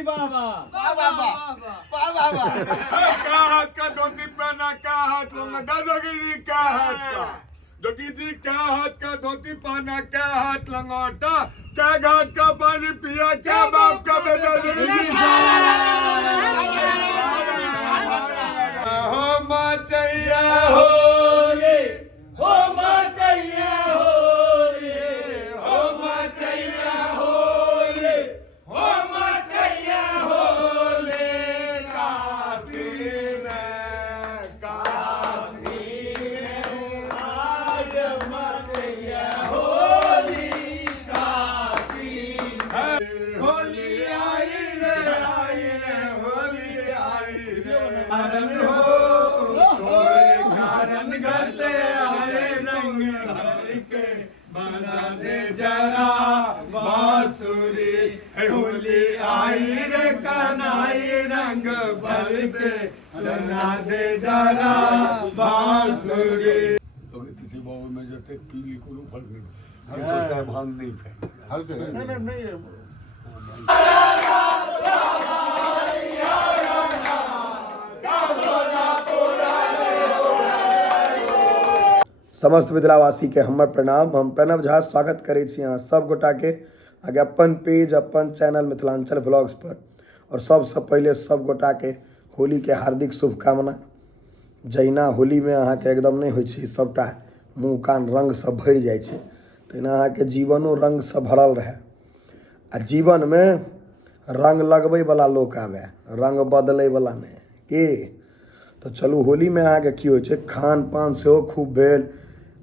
भाई बाबा क्या हाथ का धोती पहना, क्या हाथ लूंगा दादागिरी, क्या हाथ का जोगी जी, क्या हाथ का धोती पहना, क्या हाथ लंगोटा, क्या घाट का पानी पिया, क्या बाप का बेटा हो माँ चाहिए होली, हो माँ चाहिए होली, हो माँ चाहिए होली, हो माँ चाहिए होली, काशी में आज माँ चाहिए होली, काशी में होली आई रे होली आई रे कारण हो कारण घर से आए रंग के बना दे जरा बांसुरी, होली आई रे कनाई रंग भर से बना दे जरा बांसुरी। किसी बाबू में जाते पीली को फल नहीं भांग नहीं फेंक नहीं समस्त मिथिलावासी के हमर प्रणाम। हम प्रणव झा स्वागत करै छी अहाँ सब गोटा के आगे अपन पेज अपन चैनल मिथिलांचल व्लॉग्स पर। और सबसे पहले सब गोटा के होली के हार्दिक शुभकामना। जहिना होली में अहाँ के एकदम नहीं होइ छै सबटा मुँह कान रंग से भरि जाइ छै, तहिना अहाँ के जीवनो रंग से भरल रहे। आ जीवन में रंग लगबै वाला लोक आवे, रंग बदलै वाला नहीं के। तो चलू होली में अहाँ के की होइ छै, खान पान सेहो खूब भेल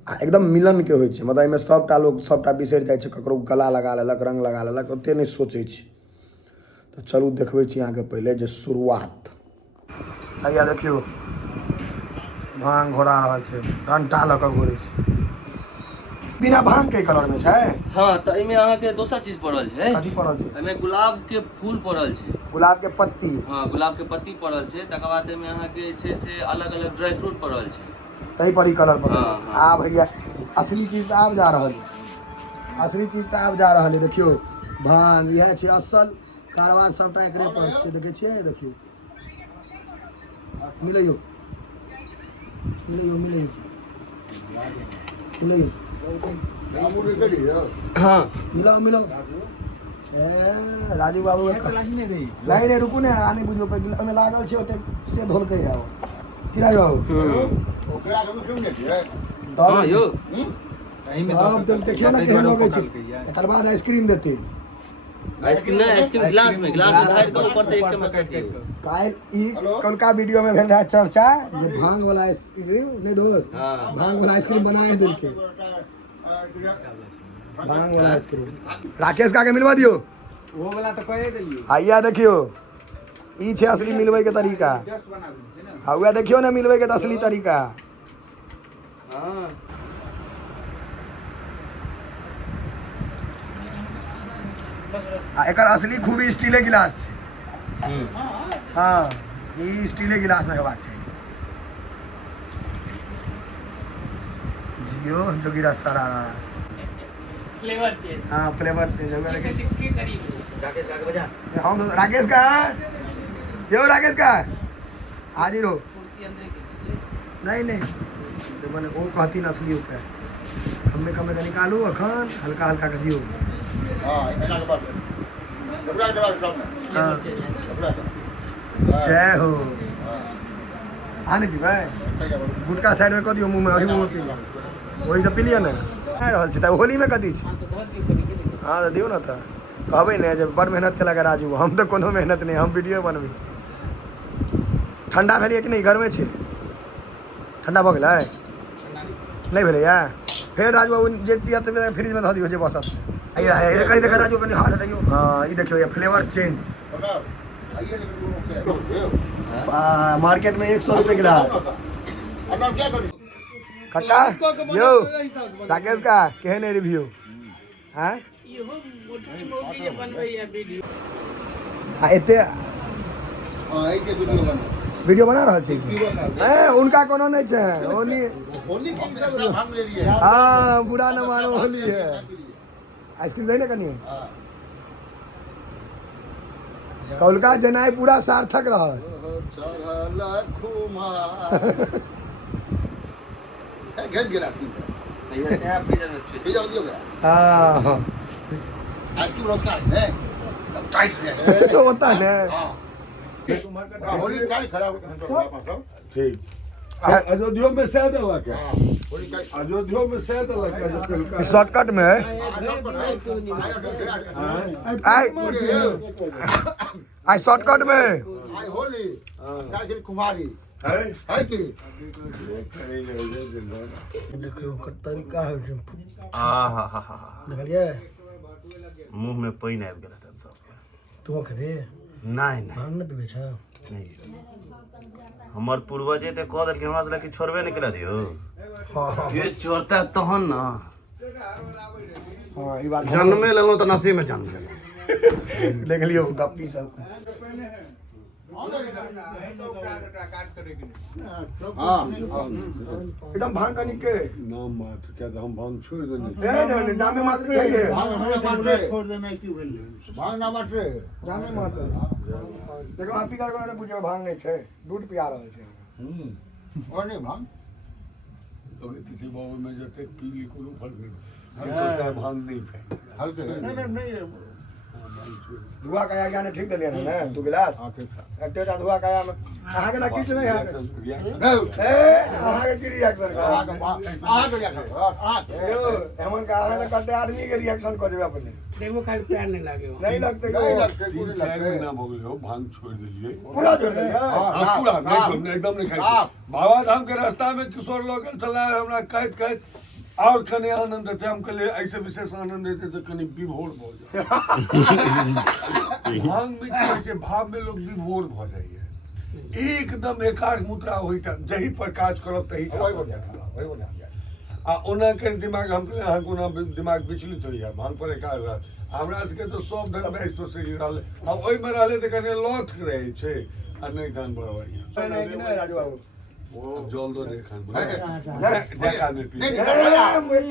आ एकदम मिलन के होइ छै। मतलब एहिमे सबटा लोग सबटा बिसरि जाइ छै, ककरो गला लगा लेलक, रंग लगा लेलक, ओते नहीं सोचै छै। तो चलू देखबै छी अहाँ के पहले जे शुरुआत। हैया देखियो भांग घोड़ा रहल छै, डंटा लऽ कऽ घोरै छै। बिना भांग के कलर में छै। हाँ तो इमे अहाँ के दोसर चीज पड़ल छै। कथी पड़ल छै? इमे गुलाब के फूल पड़ल छै, गुलाब के पत्ती। हाँ गुलाब के पत्ती पड़ल छै। तकर बाद इमे अहाँ के छै से अलग अलग ड्राई फ्रूट पड़ल छै, तही पर ही कलर पड़ल। हाँ, हाँ। आ भैया असली चीज तो आब जा रहल है, असली चीज तो आब जा रहल है। देखियो भांग यह छै असल कारबार, सबटा एकरे पर छै। देखे छियै, देखियो मिलैयो मिलैयो मिलैयो मिलैयो हाँ मिलाओ मिलाओ। राजू बाबू नहीं रुकू ने, आने बुझबो पे लागल छै ओते से धोलकै आओ किरा यौ हाँ यो अब तो देखिए ना केहन लगे छै। एकर बाद आइसक्रीम देते, आइसक्रीम ना, आइसक्रीम गिलास में ढार के ऊपर से एक चम्मच सट दियो। काल ई कौनका वीडियो में भेल रहा चर्चा जे भांग वाला आइसक्रीम नहीं दोस्त, हाँ। भांग वाला आइसक्रीम बनाए देलके, भांग वाला आइसक्रीम। राकेश का के मिलवा दियो वो वाला तो कहे दियो। आइया देखियो ई छै असली मिलवे के तरीका। हुआ देखियो ना मिलवे के असली तरीका। हाँ एकर असली खूबी स्टीले गिलास छै। हाँ ई स्टीले गिलास में हेबाक चाहिए। जियो जोगिरा सरारा फ्लेवर चेंज। हाँ फ्लेवर चेंज हो गया। लेकिन के करीब राकेश आगे बजा। हम तो राकेश का यो राकेश का हाजिर हो। कुर्सी अंदर के नहीं नहीं तो मैंने वो कहती ना असली होता है। कमे कमे का निकालू अखन हल्का हल्का का दियो। हाँ जय हो। आने दी भाई गुटका साइड में कह दियो, मुँह में वही मुँह में पी लो, वही से पी लिया ना। रहल छै त होली में कथी छै। हाँ तो दियो ना तो कहबै ने जब बड़ मेहनत केलक राजू। हम तो कोनो मेहनत नहीं, हम वीडियो बनबै। ठंडा भेलिए कि नहीं घर में छै? ठंडा भऽ गेलै नहीं भेलैया? फेर राजू बाबू जे पियत फ्रिज में धऽ दियो जे बसत। कहीं देखा राजू कनी हाथ हटाइयो। हाँ ये देखियो ये फ्लेवर चेंज। मार्केट में 100 रुपये गिलास। कक्का यो राकेश का केहन है रिव्यू? हाँ एते वीडियो बना रहा है उनका कोनो नहीं छै। होली हाँ बुरा न मानो होली है। आइसक्रीम लेने कनी कौलका जनाई पूरा सार्थक रहा। हाँ होता है ठीक अयोध्या में शायद अलग है, अयोध्या में शायद अलग है। शॉर्टकट में है आई शॉर्टकट में कुमारी देखियो तरीका है देखलिए मुंह में पानी आबि गेल त सब तू खबे नहीं नहीं भांग न पीबे छ नहीं हमर पूर्वजे ते कह देलखिन हमरा से कि छोड़बे नहीं करा दियो के छोड़ता तहन ना हां ई बात जन्मे लेलो त नसीब में जन्म लेलो देख लियो गप्पी सब एकदम भांग का निके नाम मात्र क्या हम भांग छोड़ देंगे नहीं नामे मात्र चाहिए छोड़ देना क्यों भेल भांग ना मात्र नामे मात्र देखो आप ही का पूछे भांग नहीं छे दूध पिया रहल छे और नहीं भांग तो किसी बाबू में जब तक पी ली कोनो फर्क नहीं हम सोचा भांग नहीं फेंक हल्के नहीं धुआ काया ज्ञान ठीक दलिया ना तू गिलास तेरा धुआ काया में आहा के ना किछ नहीं है ए आहा के की रिएक्शन का आहा के रिएक्शन यो हमन का आहा ने कटे आदमी के रिएक्शन करबे अपने देखो खाली प्यार नहीं लागे नहीं लगते तीन चार महीना हो गए हो भांग छोड़ दिए पूरा छोड़ दिया हां पूरा नहीं एकदम नहीं खाई बाबा धाम के रास्ता में किशोर लोग चला हमरा कहत और कने आनंद देते हम कल ऐसे विशेष आनंद देते तो कने विभोर हो जाए भांग में कैसे भाव में लोग विभोर हो जाइए एकदम एकाग्र मुद्रा होई जही प्रकाश करब तही आ ओना के दिमाग हम अहाँ कोना दिमाग विचलित होई है भांग पर एकाग्र हमरा सके तो सब धन में इसो से रहल अब ओइ में रहले त कने लौथ रहे छे आ नहीं धान बढ़ाई नहीं कि नहीं राजू बाबू वो जल दो देखन देखा में पी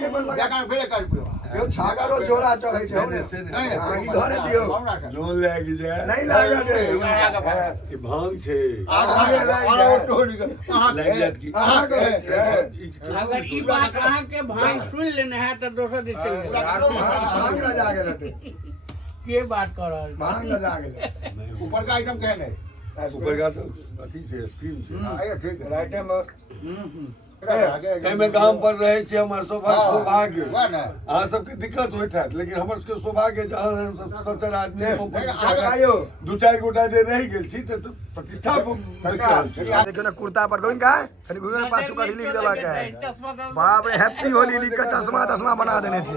के मन लगा फेर कर पियो यो छागारो जोरा चढ़ै छै हां ई धरे दियो जो लागी जाए नहीं लागे रे ई भांग छे आगे लाग जात की अगर ई बात अहाँ के भाई सुन लेने है तो दोसर दिन चल भांग लगा गेल के बात कर रहल भांग लगा गेल ऊपर का आइटम क्या है ऊपर का तो अथी छे स्क्रीन छे ठीक है राइट में में काम पर रहे छे हमर सौभाग्य अहाँ सबके दिक्कत होइत है लेकिन हमर सबके सौभाग्य जहाँ हम सब सचर आदमी दू चार गोटा जे रह गेल छी त प्रतिष्ठा देखो ना कुर्ता पर गोविंद का कनी घुमे ना पाछू का लिख देला के बाप रे हैप्पी होली लिख के चश्मा बना देने छे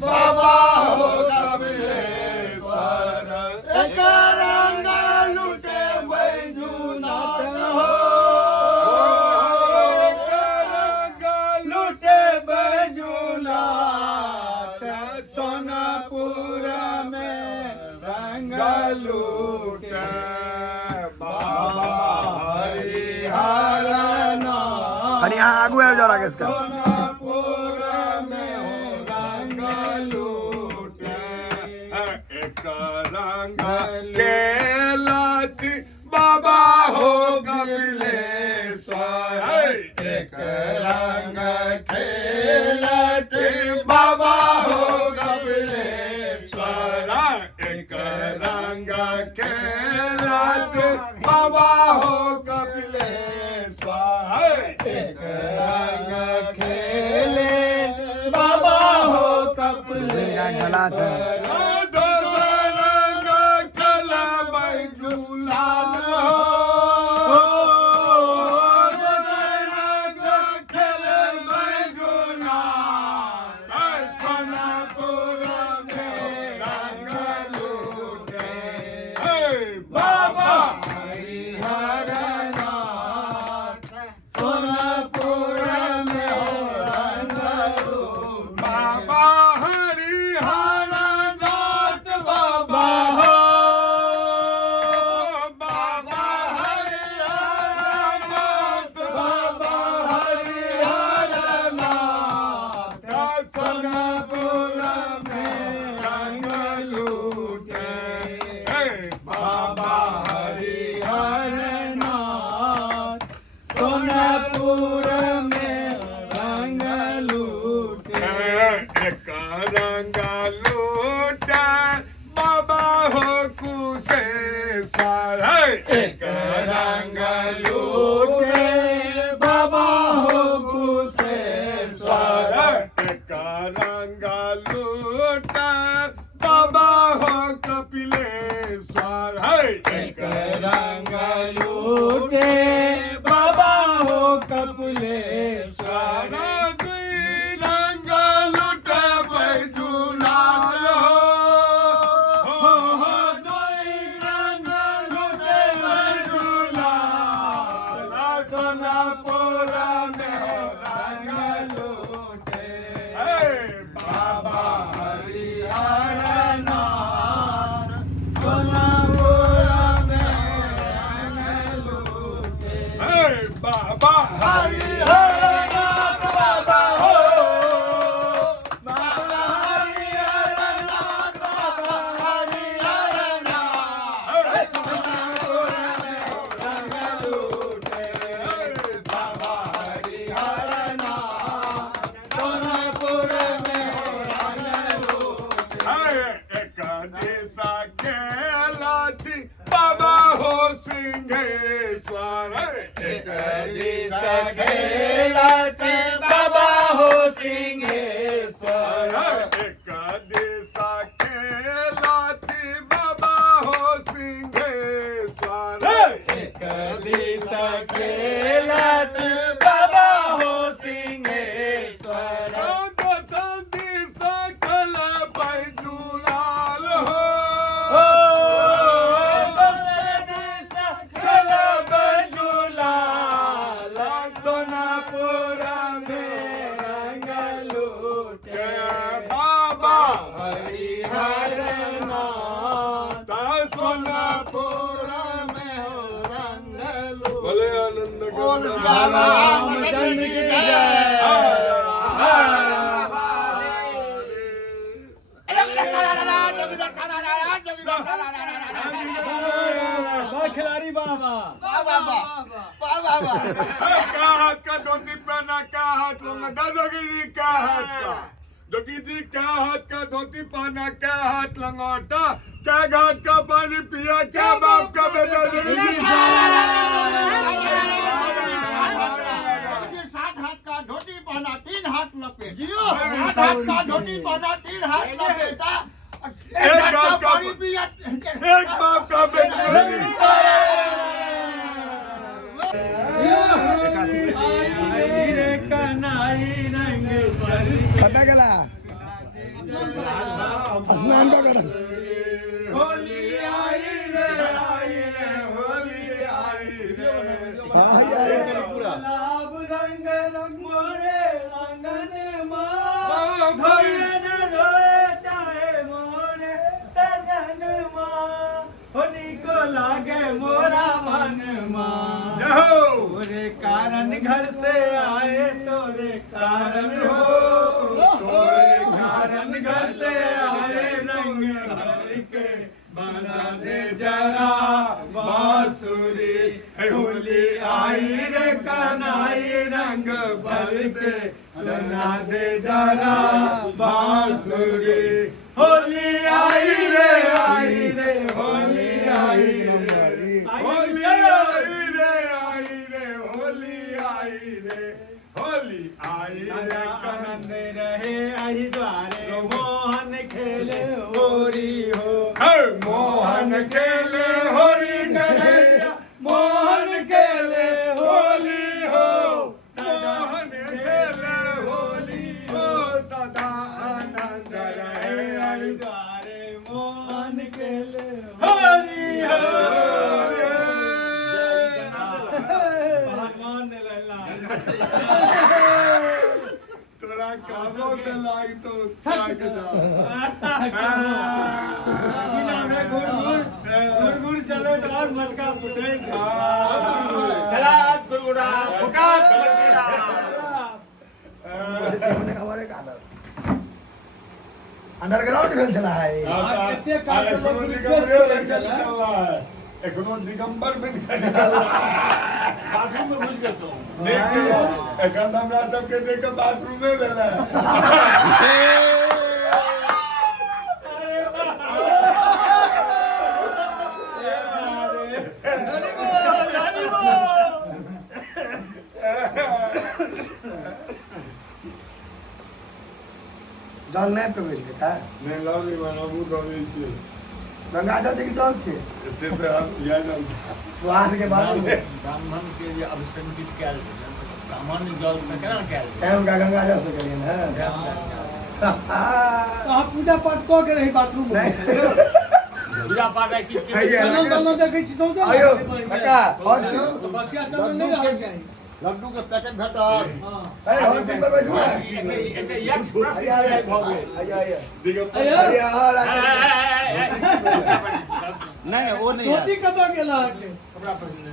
बाबा हो कपिलेश्वर एक रंग लूटे बैजुनाथ हो एक रंग लूटे बैजुनाथ सोनापुर में रंग लूटे बाबा हरिहर नाथ अनि यहाँ आगू आबि जाओ राकेश का बाबा हो कपिलेश्वर एक रंग खेलत बाबा हो कपिलेश्वर एक रंग खेलत बाबा हो कपिलेश्वर एक रंग खेले बाबा हो कपिलेश्वर बाबा हरिहर सोनापुरा में रंग लूटे बाबा हरिहर नाथ सोनापुरा में रंग लूटे बाबा हरिहर नाथ बाबा हो बाबा हरिहर नाथ बाबा हरिहर नाथ सोनापुरा में रंग लूटे बाबा हरिहर नाथ सोनापुरा में रंग लूटे एक दिशा खेलाती बाबा हो सिंहेश्वर एक दिशा खेलाती बाबा हो सिंहेश्वर एक दिशा खेलाती बाबा हो सिंहेश्वर एक दिशा खेलाती बाबा हो सिंहेश्वर दस दिशा खल बैजूलाल हो सोनापुरा में रंग लूटे बाबा हरिहर नाथ सोनापुरा में रंग लूटे भले आनंद बाबा रामचंद्र की खिलाड़ी बाबा क्या हाथ का धोती पहना क्या हाथ लूंगा दादागिरी क्या हाथ का जोगी क्या हाथ का धोती पहना क्या हाथ लंगोटा क्या घाट का पानी पिया क्या बाप का बेटा जोगी 7 हाथ का धोती पहना 3 हाथ लपेट 7 हाथ का धोती पहना 3 हाथ लपेटा एक घाट का पानी पिया एक बाप का बेटा खड्डा गेला स्नान का करा होली आई रे होली आई रे गुलाब रंग रंगोरे आंगन माँ भाई चाहे मोरे सजन माँ होली को लागे मोरा मन माँ तोरे कारण घर से आए तोरे कारण हो तोरे कारण घर से आए रंग के बना दे जरा बांसुरी होली आई रे कनाई रंग भर से सुना दे जरा बांसुरी होली आई रे होली आई होली होली आई रे आनंद रहे आई द्वारे मोहन खेले होरी हो मोहन खेले होली कन्हैया मोहन खेले होली हो मोहन खेले होली हो सदा आनंद रहे आई द्वारे मोहन खेले होरी हो मान लला तोरा काबो के लाग तो छाक दा गुड़ चले तो और मटका फुटे चला गुड़गुड़ा फुटा गुड़गुड़ा अंडरग्राउंड खेल चला है एखनो दिगंबर बन के निकल बाथरूम में घुस गए तो एखन हमरा सबके देख के बाथरूम में भेला जल नहीं पे बेच का नहीं लवली बनाबू दौड़े छी गंगा जल से कि जल से से तो हम याद हम स्वाद के बाद ब्राह्मण के लिए अभिसंचित कैल सामान्य जल से केना कैल उनका गंगा जल से करिए ना आप पूजा पाठ को के रही बाथरूम में पूजा पाठ है किस आयो काका हॉट लड्डू के पैकेट भेटल हॉट सीट पर बैठो ना नहीं वो नहीं धोती कतऽ गेला कपड़ा पहनने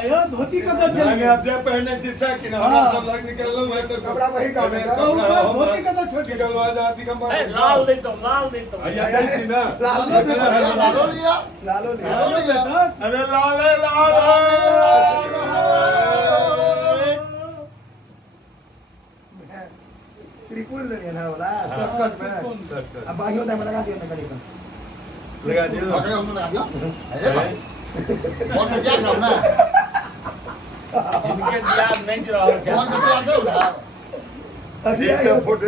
अयो धोती कतऽ चल आगे आप जब पहले चिट्ठा कि ना हम सब लग निकल लो मैं तो कपड़ा वही काम है धोती कतऽ छोड़ के निकलवा जाती कम लाल दे तो भैया जैसी ना लालो लिया लालो हेलो बेटा अरे लाल लाल त्रिपुर दरिया ना वाला शॉर्टकट में अब बाहियों तक लगा दियो ना करी लगा दियो पकड़े हमने लगा दिया अरे बहुत मजा आता ना इनके दिया नहीं रहा बहुत मजा आता ना अभी एक आयो फोटो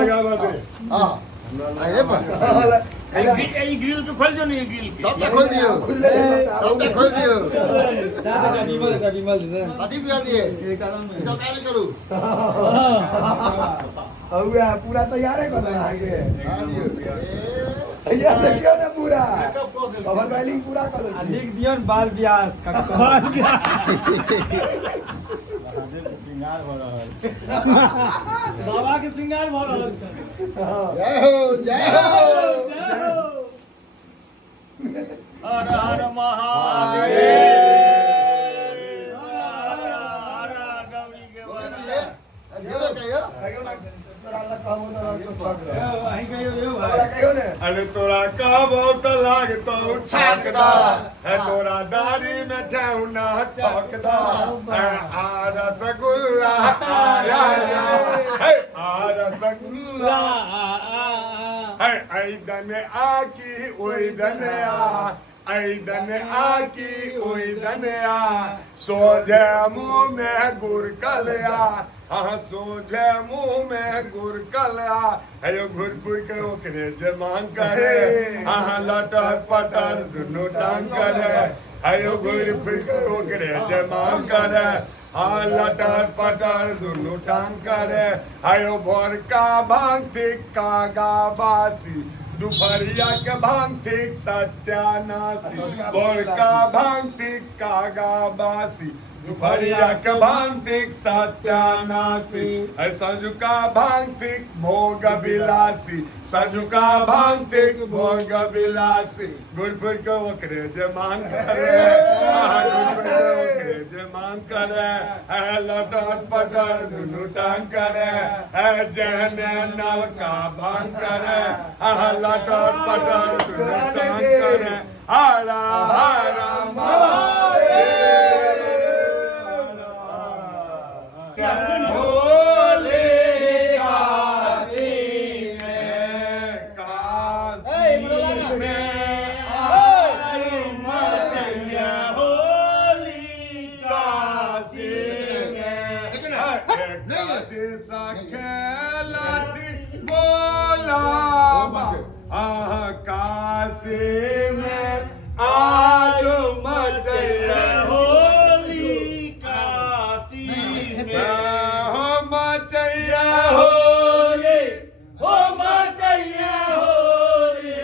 लगा बाते हां अरे ये ग्रिल को खोल दो नहीं ग्रिल की सब खोल दियो खुले सब खोल दियो दादा का विमल दे अति भी आती है सब पहले करूं हुआ पूरा तैयार है कदम आगे हां दियो तैयार देखियो ना पूरा ओवर बैलिंग पूरा कर दो लिख दियो न बाल व्यास का श्रृंगार हो रहल बाबा के श्रृंगार भ रहल छै जय हो जय हो हर हर महादेव हर गौरी के ये कहियो कहियो ना तोरा अल्लाह कहबो तो ठग दे अहीं कहियो यो तोरा भाई कहियो ने अरे तोरा का बहुत लागतो छाकदा है तोरा दाढ़ी में ठेहुना ठोकदा है आ रसगुल्ला आया है आ रसगुल्ला है ऐदन आकी ओइदन आ ऐदन आकी ओइदन आ सोझे मुंह में गुरकलिया हाँ सोझे मुंह में गुरकलिया अयो घुरपुर के ओकरे जे मांग करे हाँ लटर पटर दुनू टांग करे अयो घुरपुर के ओकरे जे मांग करे हाँ लटर पटर दुनू टांग करे अयो भोर का भांग थिक कागा बासी दुपहरिया के भांग थिक सत्यानाशी भोर का भांग थिक कागा बासी दुपहरिया के भांग थिक सत्यानाशी संजू का भांग थिक भोग बिलासी संजू का भांग थिक भोग बिलासी गुरपुर के ओकरे जे मांग करे गुरपुर के ओकरे जे मांग करे लटर पटर दुनू टांग करे जहने नव का भांग करे लटर पटर दुनू टांग करे हरा हरा भोले काशी में काशी में आई मचैया होली काशी में दिशा खेलती बोला काशी में आज मचैया होली काशी हो मचैया होली हो मचैया होली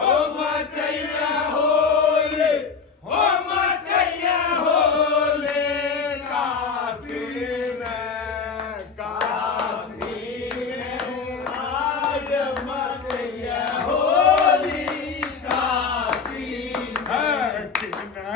हो मचैया होली हो मचैया होली काशी में आज मचैया होली काशी है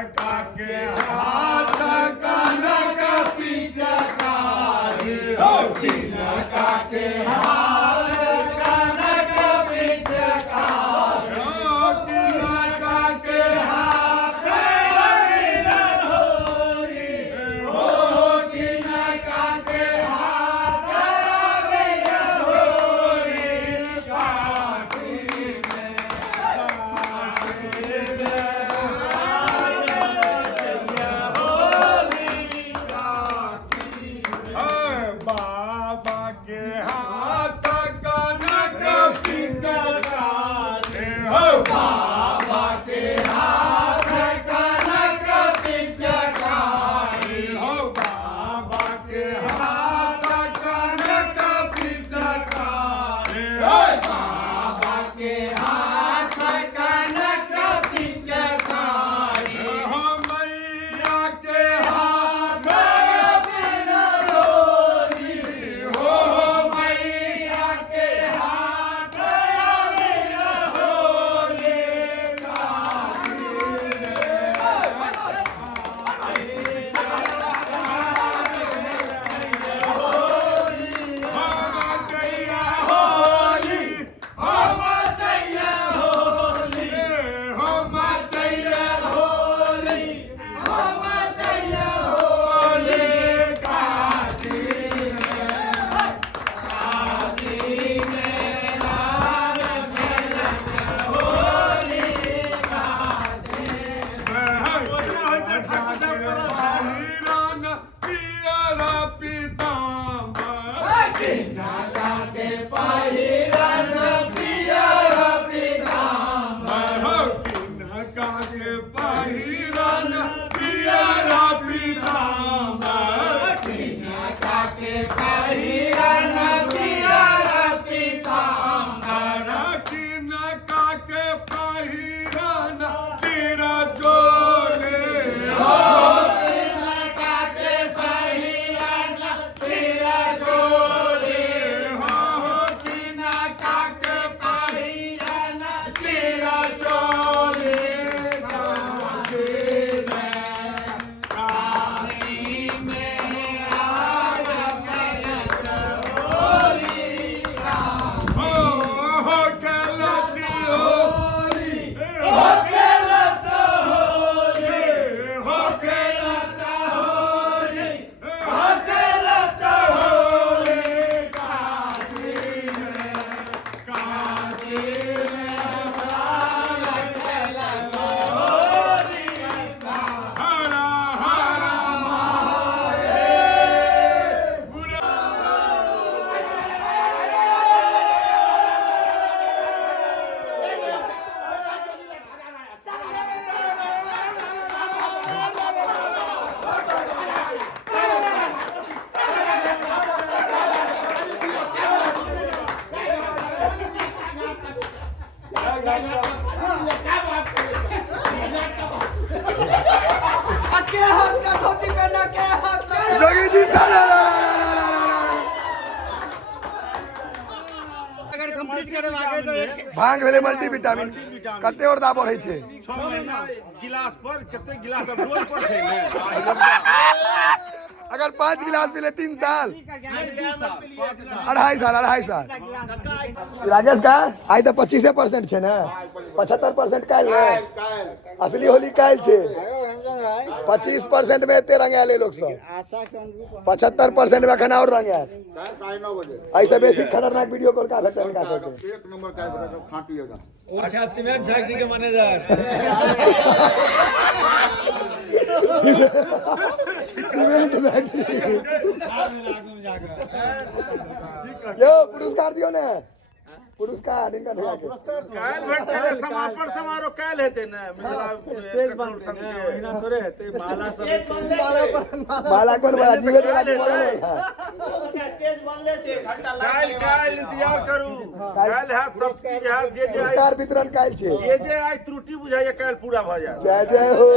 जोगी जी साला ला ला ला ला ला ला ला। अगर कंप्लीट करे आगे तो भांग भेले मल्टीविटामिन कते और दा बढ़ै छै 6 महीना गिलास पर कितने गिलास अब रोज पर थे ने अगर 5 गिलास मिले 3 साल 2.5 साल राजेश का आई तो 25% छै ने 75% काल ने असली होली काल छै 25% में एते रंग आले लोग सब 75% में खाना और रंग आए ऐसे बेसी खतरनाक वीडियो कॉल का भेटल का सके एक नंबर का बेटा खाटिएगा अच्छा सीमेंट फैक्ट्री के मैनेजर सीमेंट फैक्ट्री यो पुरस्कार दियो ने पुरस्कार इनका भैया के काल भेटते ने समापन समारोह काल हेते ने मिथिला स्टेज बनते ने महीना थोड़े हेते माला सब माला कोन वाला जीवन वाला स्टेज बनले छे घंटा काल इंतजार करू काल हाथ सब चीज हाथ जे पुरस्कार वितरण काल छै जे आज त्रुटि बुझाइए काल पूरा भ जाए जय जय हो।